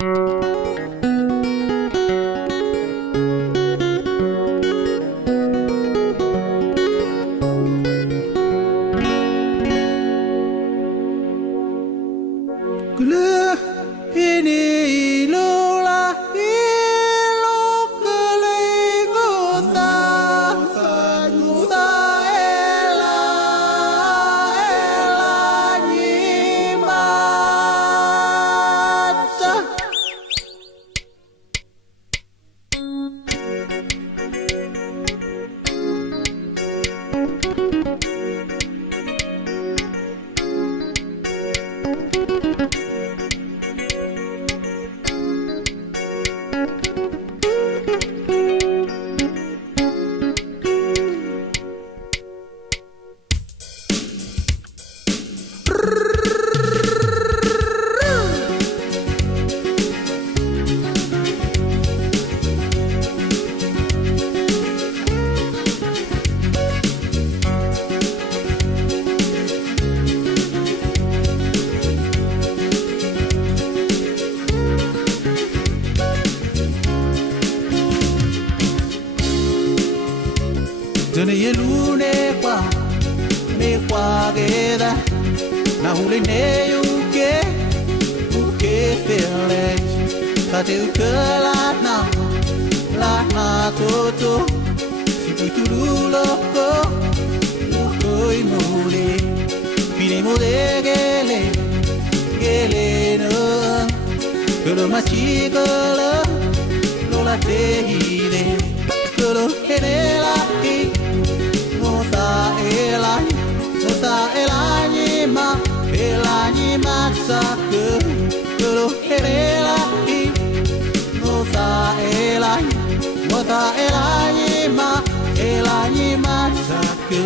Dene yelu ne kwa geda na hule ne uke fele tate ukela na toto si putulu loko ukoi mole pine mole gele no kolo machikola lola te hide kolo henela elanyima sake kolo herela I mosa elanyima sake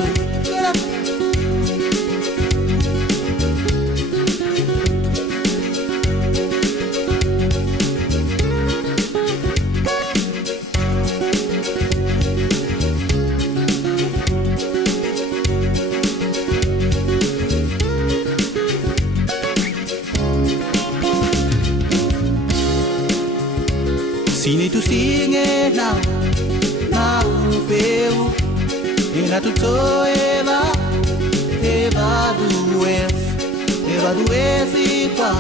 Sini tu singe na ufeu Ina tu to eva dues ipa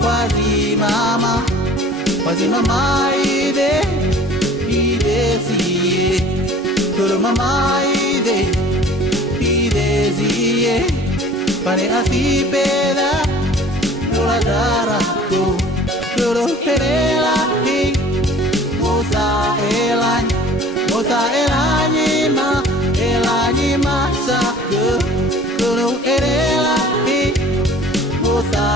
Quasi mama ide siye Kuro mama ide siye Pane asi peda Nola darako Kuro perela Mosa elanyima sake Kuro erela mosa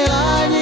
elanyima